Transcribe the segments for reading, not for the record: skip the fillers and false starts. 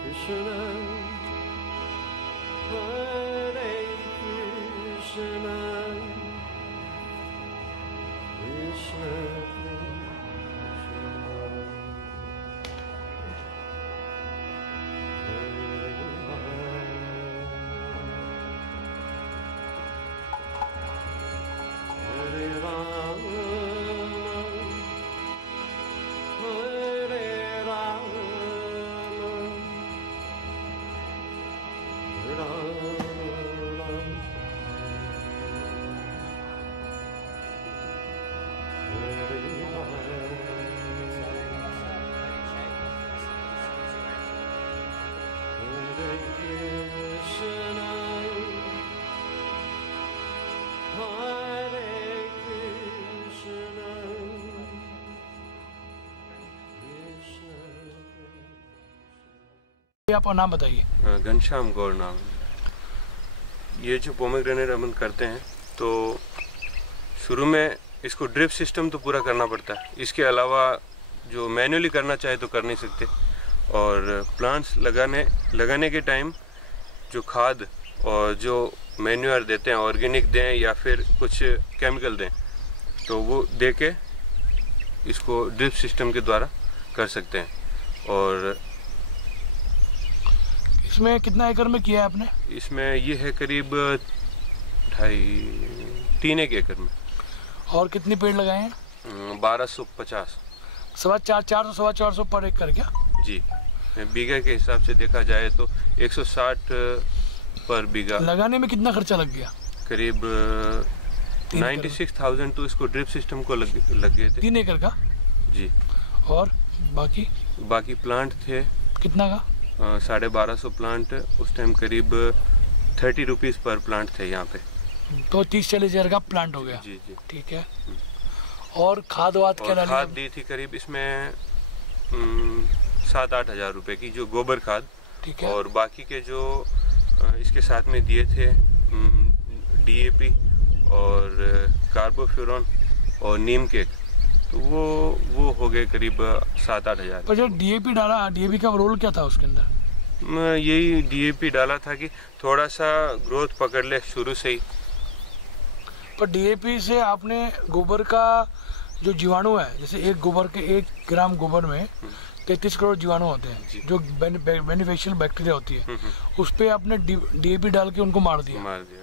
Krishna, Hare Krishna, Krishna आप नाम बताइए। घनश्याम गौर नाम। ये जो पोमेग्रेनेट अपन करते हैं तो शुरू में इसको ड्रिप सिस्टम तो पूरा करना पड़ता है। इसके अलावा जो मैन्युअली करना चाहे तो कर नहीं सकते। और प्लांट्स लगाने के टाइम जो खाद और जो मैन्यूअर देते हैं, ऑर्गेनिक दें या फिर कुछ केमिकल दें, तो वो दे के इसको ड्रिप सिस्टम के द्वारा कर सकते हैं। और इसमें कितना एकड़ में किया है आपने? इसमें ये है करीब 3 एकड़ में। और कितने पेड़ लगाए हैं? 1250। 450 पर एकड़ क्या? जी, बीघा के हिसाब से देखा जाए तो 160 पर बीघा। लगाने में कितना खर्चा लग गया? करीब 96,000 तो इसको ड्रिप सिस्टम को लग गए थे। 3 एकड़ का? जी। और बाकी प्लांट थे कितना का? 1250 प्लांट। उस टाइम करीब 30 रुपीज पर प्लांट थे यहाँ पे। तो 30-40 हज़ार का प्लांट हो गया। जी जी, ठीक है। और खाद वाद क्या डाली? खाद दी थी करीब इसमें 7-8 हज़ार रुपए की, जो गोबर खाद। ठीक है। और बाकी के जो इसके साथ में दिए थे DAP और कार्बोफ्यूरॉन और नीम केक, तो वो हो गए करीब 7-8 हज़ार। पर जो DAP डाला, DAP का रोल क्या था उसके अंदर? यही DAP डाला था कि थोड़ा सा ग्रोथ पकड़ ले शुरू से ही। पर DAP से आपने गोबर का जो जीवाणु है, जैसे 1 ग्राम गोबर में 33 करोड़ जीवाणु होते हैं जो बेनिफिशियल बैक्टीरिया होती है, उस पे आपने DAP डाल के उनको मार दिया,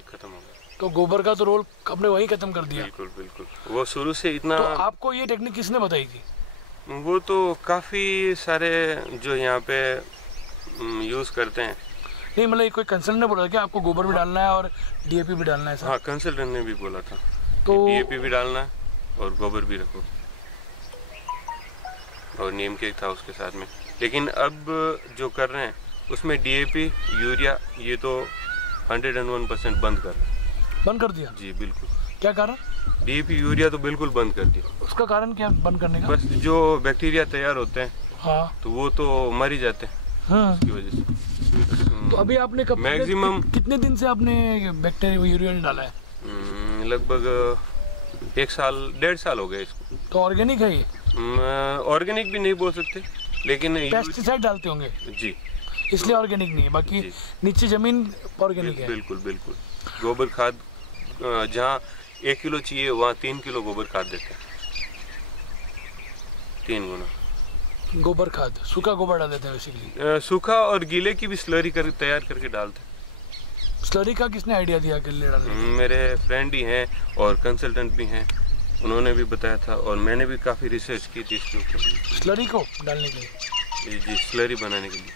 खत्म हो गया। तो गोबर का तो रोल आपने वही खत्म कर दिया। बिल्कुल बिल्कुल, वो शुरू से इतना। तो आपको ये टेक्निक किसने बताई थी? वो तो काफी सारे जो यहाँ पे यूज करते हैं। नहीं मतलब कोई कंसल्टेंट ने बोला कि आपको गोबर भी डालना है और DAP भी डालना है? हाँ, कंसल्टेंट ने भी बोला था तो DAP भी डालना है और गोबर भी रखो, और नीम केक था उसके साथ में। लेकिन अब जो कर रहे हैं उसमें DAP यूरिया ये तो 101% बंद कर रहे हैं। बंद कर दिया? जी बिल्कुल। क्या कारण? DAP यूरिया तो बिल्कुल बंद कर दिया। उसका कारण क्या बंद करने का? बस जो बैक्टीरिया तैयार होते हैं, हाँ, तो वो तो मर ही जाते हैं। हाँ, उसकी वजह से। तो अभी आपने कब मैक्सिमम कितने दिन से आपने बैक्टीरिया यूरिया डाला है? लगभग 1 साल 1.5 साल हो गए इसको। तो ऑर्गेनिक है ये? ऑर्गेनिक भी नहीं बोल सकते, लेकिन पेस्टिसाइड डालते होंगे जी, इसलिए ऑर्गेनिक नहीं है। बाकी नीचे जमीन ऑर्गेनिक है। बिल्कुल बिल्कुल। गोबर खाद जहाँ 1 किलो चाहिए वहाँ 3 किलो गोबर खाद देते हैं, 3 गुना गोबर खाद। सूखा गोबर डाल देते हैं बेसिकली? सूखा और गीले की भी स्लरी तैयार करके डालते हैं। स्लरी का किसने आइडिया दिया गीले डालने? मेरे फ्रेंड ही हैं और कंसल्टेंट भी हैं, उन्होंने भी बताया था और मैंने भी काफ़ी रिसर्च की थी इसके ऊपर। स्लरी को डालने के लिए? जी, स्लरी बनाने के लिए।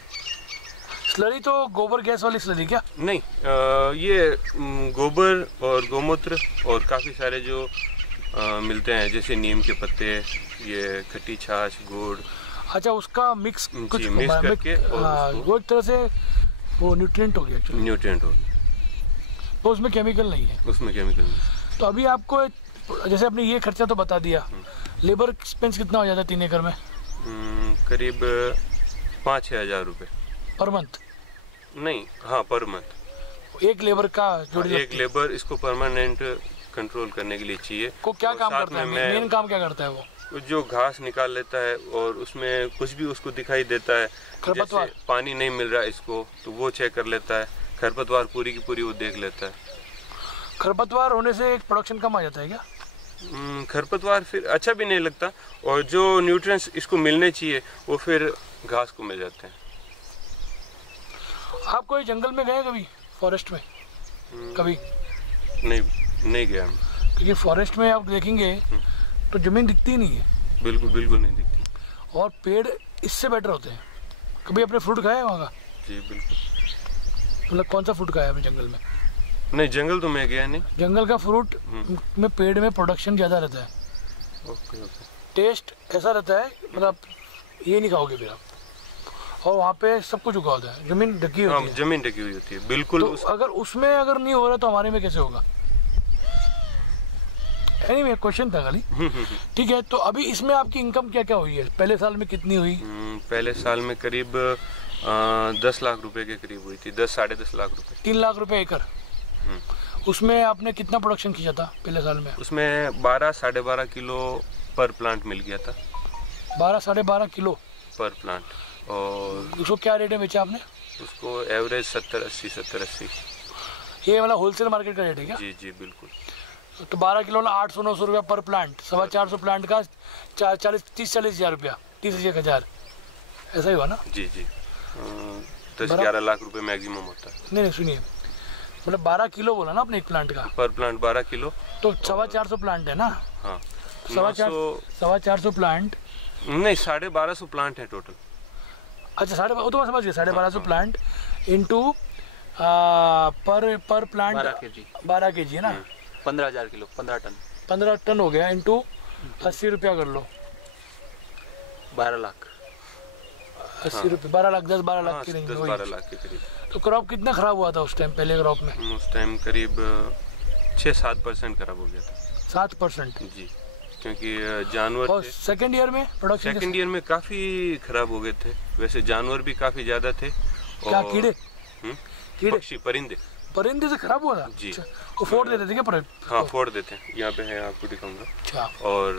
स्लरी तो गोबर गैस वाली स्लरी क्या? नहीं, ये गोबर और गोमूत्र और काफ़ी सारे जो मिलते हैं, जैसे नीम के पत्ते, ये खट्टी छाछ, गुड़। अच्छा, उसका मिक्स कुछ मिक्स करके। हाँ, वो एक तरह से वो न्यूट्रिएंट हो गया। न्यूट्रिएंट हो गया, तो उसमें केमिकल नहीं है? उसमें केमिकल नहीं। तो अभी आपको जैसे आपने ये खर्चा तो बता दिया, लेबर एक्सपेंस कितना हो जाता है 3 एकड़ में? करीब 5-6 हज़ार रुपये पर मंथ? नहीं, हाँ, पर मंथ। एक लेबर का जो एक लेबर इसको परमानेंट कंट्रोल करने के लिए चाहिए। को क्या काम करता है? मेन काम क्या करता है वो? जो घास निकाल लेता है और उसमें कुछ भी उसको दिखाई देता है, खरपतवार। जैसे पानी नहीं मिल रहा इसको तो वो चेक कर लेता है, खरपतवार पूरी की पूरी वो देख लेता है। खरपतवार होने से प्रोडक्शन कम आ जाता है क्या? खरपतवार फिर अच्छा भी नहीं लगता और जो न्यूट्रिएंट्स इसको मिलने चाहिए वो फिर घास को मिल जाते हैं। आप कोई जंगल में गए कभी, फॉरेस्ट में कभी? नहीं गया मैं। क्योंकि फॉरेस्ट में आप देखेंगे तो जमीन दिखती नहीं है, बिल्कुल नहीं दिखती और पेड़ इससे बेटर होते हैं। कभी अपने फ्रूट खाए वहाँ का? जी बिल्कुल। मतलब कौन सा फ्रूट खाया आपने जंगल में? नहीं, जंगल तो मैं गया नहीं। जंगल का फ्रूट में पेड़ में प्रोडक्शन ज़्यादा रहता है, ओके। टेस्ट ऐसा रहता है, मतलब ये नहीं खाओगे फिर आप। और वहाँ पे सब कुछ उगा होता है, जमीन ढकी होती है। जमीन ढकी हुई होती है बिल्कुल। तो अगर उसमें अगर नहीं हो रहा तो हमारे में कैसे होगा? एनीवे क्वेश्चन था खाली। ठीक है, तो अभी इसमें आपकी इनकम क्या क्या हुई है? पहले साल में कितनी हुई? पहले साल में करीब 10 लाख रुपए के करीब हुई थी, 10 साढ़े 10 लाख रुपए। 3 लाख रुपए एकड़। उसमें आपने कितना प्रोडक्शन खींचा था पहले साल में? उसमें 12 साढ़े 12 किलो पर प्लांट मिल गया था। 12 साढ़े 12 किलो पर प्लांट। और उसको क्या रेट में बेचा आपने? उसको एवरेज 70-80। ये वाला होलसेल मार्केट का रेट है क्या? जी बिल्कुल। तो 12 किलो ना 800-900 रुपया पर प्लांट, 450 प्लांट का 30-40 हज़ार रुपया, 30,000 ऐसा ही हुआ ना? जी 10-11 लाख रुपए मैक्सिमम होता है। नहीं सुनिए, मतलब 12 किलो बोला ना आपने एक प्लांट का? पर प्लांट 12 किलो। तो 450 प्लांट है ना? हाँ, 450 प्लांट नहीं 1250 प्लांट है टोटल। अच्छा, वो तो मैं समझ गया। 1250 प्लांट इंटू पर प्लांट 12 kg है ना? 15,000 किलो, 15 टन हो गया, इंटू 80 रुपया कर लो, 12 लाख। 80 रुपये 12 लाख, 10-12 लाख की रेंज में। 10-12 लाख के करीब। तो क्रॉप कितना खराब हुआ था उस टाइम, पहले क्रॉप में? उस टाइम करीब 6-7% खराब हो गया था। 7%? जी, क्योंकि जानवर और थे। सेकेंड ईयर में प्रोडक्शन? सेकेंड ईयर में काफी खराब हो गए थे। वैसे जानवर भी काफी ज्यादा थे। क्या कीड़े? पक्षी, परिंदे से खराब हुआ था? जी। वो फोड़ देते थे क्या? हाँ, फोड़ देते हैं। यहाँ पे है, आपको दिखाऊंगा। अच्छा। और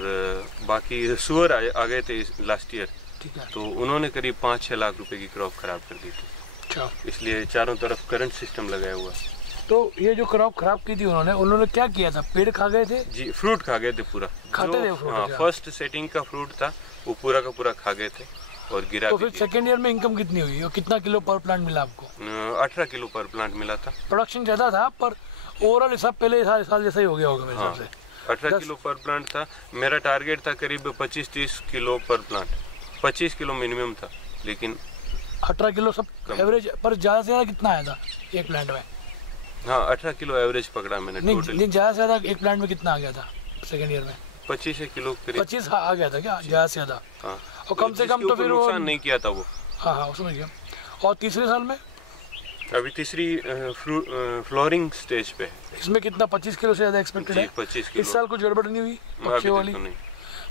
बाकी सुअर आ गए थे लास्ट ईयर। ठीक है। तो उन्होंने करीब 5-6 लाख रुपए की क्रॉप खराब कर दी थी। अच्छा। इसलिए चारों तरफ करंट सिस्टम लगाया हुआ। तो ये जो क्रॉप खराब की थी उन्होंने क्या किया था? पेड़ खा गए थे? जी, फ्रूट खा गए थे पूरा। खाते थे फ्रूट? हाँ, फर्स्ट सेटिंग का फ्रूट था वो पूरा का पूरा खा गए थे और गिरा। तो फिर सेकेंड ईयर में इनकम कितनी हुई और कितना किलो पर प्लांट मिला आपको? 18 किलो पर प्लांट मिला था। प्रोडक्शन ज्यादा था पर ओवरऑल हिसाब पहले साल जैसा ही हो गया होगा मेरे हिसाब से। 18 किलो पर प्लांट था। मेरा टारगेट था करीब 25-30 किलो पर प्लांट। 25 किलो मिनिमम था, लेकिन 18 किलो सब एवरेज। पर ज्यादा से ज्यादा कितना आया था एक प्लांट में? हाँ, 18 किलो एवरेज पकड़ा मैंने टोटल। नहीं, ज्यादा से ज्यादा एक प्लांट में कितना आ गया था सेकेंड ईयर में? 25 किलो करीब। 25 आ गया था क्या ज्यादा से ज्यादा? हाँ, और कम से कम तो फिर वो नुकसान नहीं किया था वो। हाँ, उसमें गया। और तीसरे साल में? अभी तीसरी फ्लोरिंग स्टेज पे है। इसमें कितना 25 किलो से ज्यादा एक्सपेक्टेड है? 25 किलो। इस साल कुछ गड़बड़ नहीं हुई?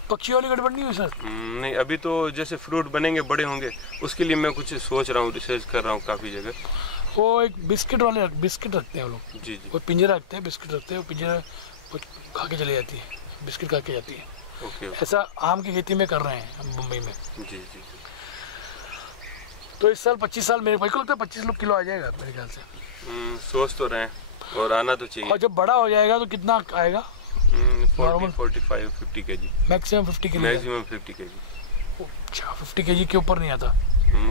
पक्षी वाली गड़बड़ नहीं हुई सर? नहीं, अभी तो जैसे फ्रूट बनेंगे, बड़े होंगे, उसके लिए मैं कुछ सोच रहा हूँ, रिसर्च कर रहा हूँ काफी जगह। वो एक बिस्किट रखते हैं वो लोग। जी। वो पिंजरा रखते हैं, बिस्किट रखते हैं, वो पिंजरा वो खा के चली जाती है, बिस्किट खा के जाती है। ओके। ऐसा आम की खेती में कर रहे हैं हम मुंबई में। जी। तो इस साल 25 साल मेरे को लगता है 25 किलो आ जाएगा मेरे ख्याल से। सोच तो रहे हैं और आना तो चाहिए। और जब बड़ा हो जाएगा तो कितना आएगा? 45-50 kg। Maximum 50 kg? Maximum 50 kg। अच्छा, 50 kg के ऊपर नहीं आता?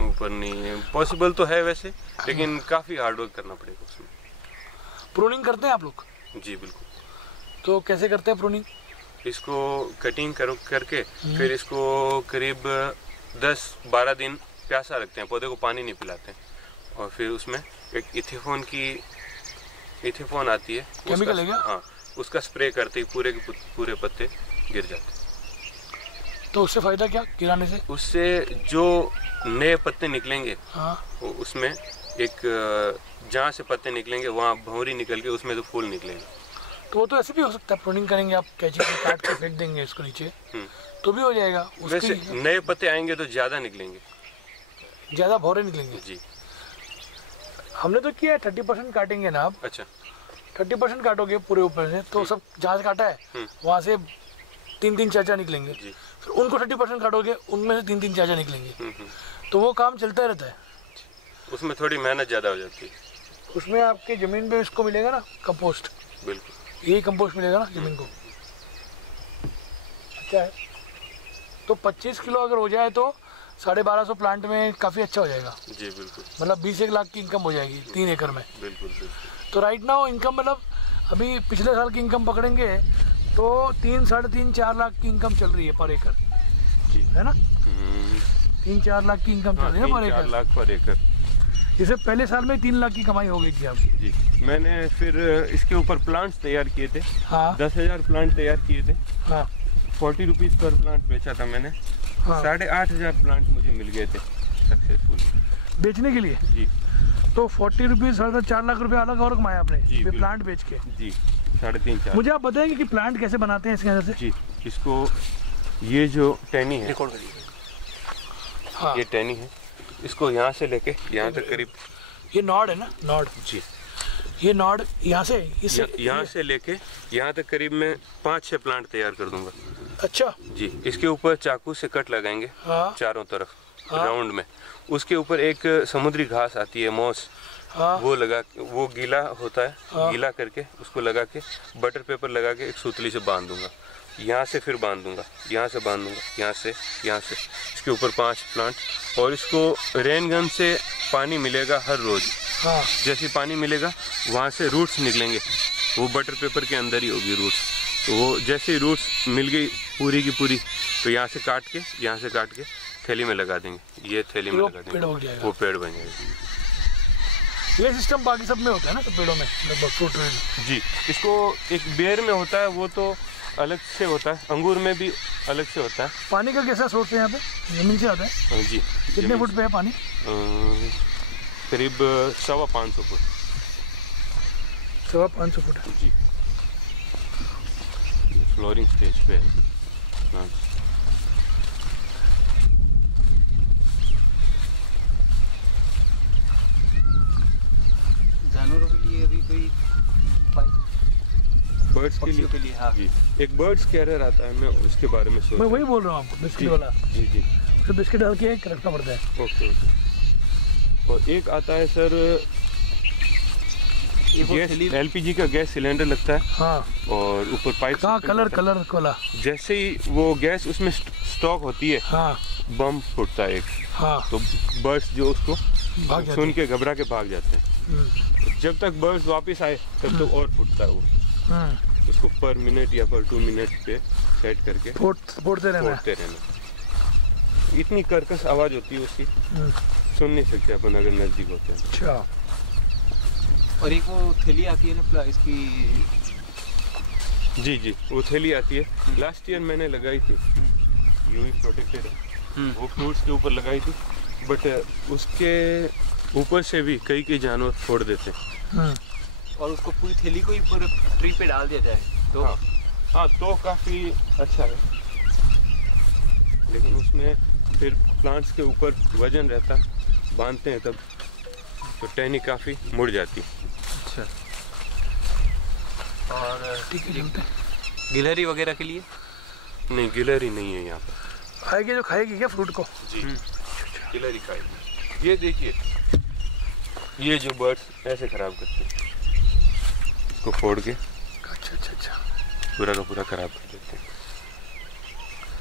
ऊपर नहीं है, पॉसिबल तो है वैसे, लेकिन काफी हार्ड वर्क करना पड़ेगा उसमें। प्रूनिंग करते हैं आप लोग? जी बिल्कुल। तो कैसे करते हैं प्रूनिंग? इसको कटिंग करके फिर इसको करीब 10-12 दिन प्यासा रखते हैं, पौधे को पानी नहीं पिलाते हैं। और फिर उसमें एक इथेफोन आती है, केमिकल है क्या? हाँ, उसका स्प्रे करते ही पूरे के पूरे पत्ते गिर जाते हैं। तो उससे फायदा क्या गिराने से? उससे जो नए पत्ते निकलेंगे, हाँ, उसमें एक जहाँ से पत्ते निकलेंगे वहाँ भंवरी निकल के उसमें तो फूल निकलेंगे। तो वो तो ऐसे भी हो सकता है, प्रूनिंग करेंगे आप, कैंची से काट के फेंक देंगे इसको नीचे तो भी हो जाएगा। वैसे नए पत्ते आएंगे तो ज्यादा निकलेंगे, ज्यादा भौरे निकलेंगे। जी। हमने तो किया है 30% काटेंगे ना आप। अच्छा। 30% काटोगे पूरे ऊपर से तो सब जहाँ से काटा है वहाँ से 3-3 4-4 निकलेंगे, जी। फिर उनको 30% काटोगे, उनमें से 3-3 4-4 निकलेंगे। तो वो काम चलता रहता है। उसमें थोड़ी मेहनत ज़्यादा हो जाती है। उसमें आपके ज़मीन पे इसको मिलेगा ना कंपोस्ट, बिल्कुल यही कंपोस्ट मिलेगा ना ज़मीन को। अच्छा है। तो 25 किलो अगर हो जाए तो 1250 प्लांट में काफ़ी अच्छा हो जाएगा। जी बिल्कुल, मतलब 20-1 लाख की इनकम हो जाएगी 3 एकड़ में। बिल्कुल बिल्कुल। तो राइट नाउ इनकम मतलब अभी पिछले साल की इनकम पकड़ेंगे तो 3-3.5-4 लाख की इनकम चल रही है पर एकड़, जी। है ना? 3-4 लाख की इनकम चल रही है पर 3-4 एकड़। लाख पर एकड़। जैसे पहले साल में 3 लाख की कमाई हो गई थी आपकी। जी, मैंने फिर इसके ऊपर प्लांट्स तैयार किए थे। हाँ 10,000 प्लांट तैयार किए थे। हाँ 40 रुपीज़ पर प्लांट बेचा था मैंने। हाँ 8,500 प्लांट मुझे मिल गए थे सक्सेसफुल बेचने के लिए। जी। तो 40 रुपीज़ 4 लाख रुपए अलग और कमाया आपने जी, ये बिल्कुल। प्लांट बेच के। जी 3.5-4। मुझे आप बताएंगे कि प्लांट कैसे बनाते हैं इसके अंदर से? जी, इसको ये जो टहनी है, रिकॉर्ड करिए। हाँ ये टहनी है, इसको यहाँ से लेके यहाँ तक करीब, ये नॉड है ना, नॉड। जी, ये नॉड यहाँ से इससे यहाँ से लेके यहाँ तक करीब मैं 5-6 प्लांट तैयार कर दूंगा। अच्छा जी, इसके ऊपर चाकू से कट लगाएंगे हाँ चारों तरफ हाँ। राउंड में। उसके ऊपर एक समुद्री घास आती है, मोस, हाँ वो गीला होता है, हाँ। गीला करके उसको लगा के बटर पेपर लगा के एक सूतली से बांध दूंगा। यहाँ से फिर बांध दूंगा, यहाँ से बांध दूंगा, यहाँ से, यहाँ से। इसके ऊपर 5 प्लांट, और इसको रेन गन से पानी मिलेगा हर रोज़। हाँ जैसे पानी मिलेगा वहाँ से रूट्स निकलेंगे, वो बटर पेपर के अंदर ही होगी रूट्स। तो वो जैसे ही रूट्स मिल गई पूरी की पूरी, तो यहाँ से काट के थैली में लगा देंगे। ये थैली में वो लगा पेड़ देंगे, हो जाएगा। वो पेड़ बन जाएगा। ये सिस्टम बाकी सब में होता है ना, तो पेड़ों में लगभग फ्रूट में। जी, इसको एक बेर में होता है, वो तो अलग से होता है, अंगूर में भी अलग से होता है। पानी का कैसा सोर्स है यहाँ पे? जमीन से आता है? हाँ जी। कितने फुट पे है पानी? करीब 550 फुट। 550 फुट है। जी, फ्लोरिंग स्टेज पे है प्लांट्स। जानवरों के लिए अभी कोई बर्ड्स के पक्षियों के लिए, हाँ। जी, एक बर्ड्स कैरियर आता है, मैं उसके बारे में सोच मैं रहा वही बोल रहा हूँ आपको, बिस्किट वाला। हूँ। जी जी, उसमें बिस्किट डाल के रखना पड़ता है। Okay okay. और एक आता है सर, गैस, LPG का गैस सिलेंडर लगता है, हाँ और ऊपर पाइप। कहाँ? कलर वाला। जैसे ही वो गैस उसमें स्टॉक होती है, हाँ बम फूटता है एक, हाँ तो बर्ड्स जो उसको भाग जाते सुन के घबरा के भाग जाते हैं। जब तक बर्ड्स वापस आए तब तक और फूटता है वो। उसको पर मिनट या पर 2 मिनट पे सेट करके फोड़ते रहना है। फोड़ते रहना। इतनी कर्कश आवाज होती है उसकी, सुन नहीं सकते अपन अगर नजदीक होते हैं। अच्छा। और एक वो थैली आती है ना इसकी। जी जी, वो थैली आती है, लास्ट ईयर मैंने लगाई थी, यूवी प्रोटेक्टेड है, वो फ्रूट्स के ऊपर लगाई थी, बट उसके ऊपर से भी कई जानवर फोड़ देते हैं। और उसको पूरी थैली को ही पूरे ट्री पे डाल दिया जाए तो हाँ तो काफ़ी अच्छा है, लेकिन उसमें फिर प्लांट्स के ऊपर वजन रहता, बांधते हैं तब तो टहनी काफ़ी मुड़ जाती। अच्छा। और ठीक है, चलते हैं। गिलहरी वगैरह के लिए? नहीं, गिलहरी नहीं है यहाँ पर। खाएगी जो खाएगी क्या फ्रूट को? जी, गिलहरी खाएगी। ये देखिए, ये जो बर्ड्स ऐसे खराब करते हैं, इसको फोड़ के अच्छा पूरा का पूरा खराब कर देते हैं,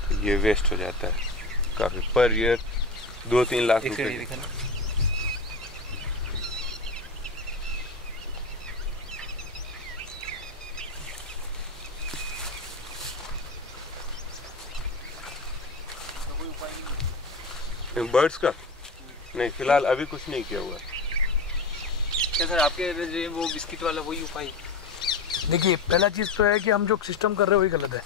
तो ये वेस्ट हो जाता है काफ़ी। पर ईयर 2-3 लाख रुपए। बर्ड्स का नहीं, फिलहाल अभी कुछ नहीं किया हुआ है। क्या सर आपके वो बिस्किट वाला वही उपाय? देखिए, पहला चीज़ तो है कि हम जो सिस्टम कर रहे हैं वही गलत है।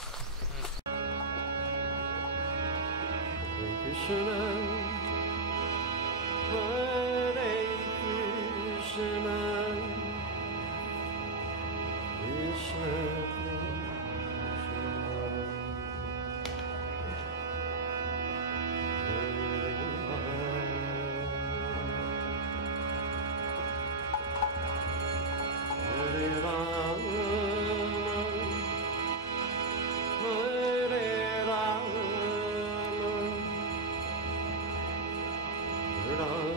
Krishna, Hare Krishna, Krishna Hare Rama, Hare Pranam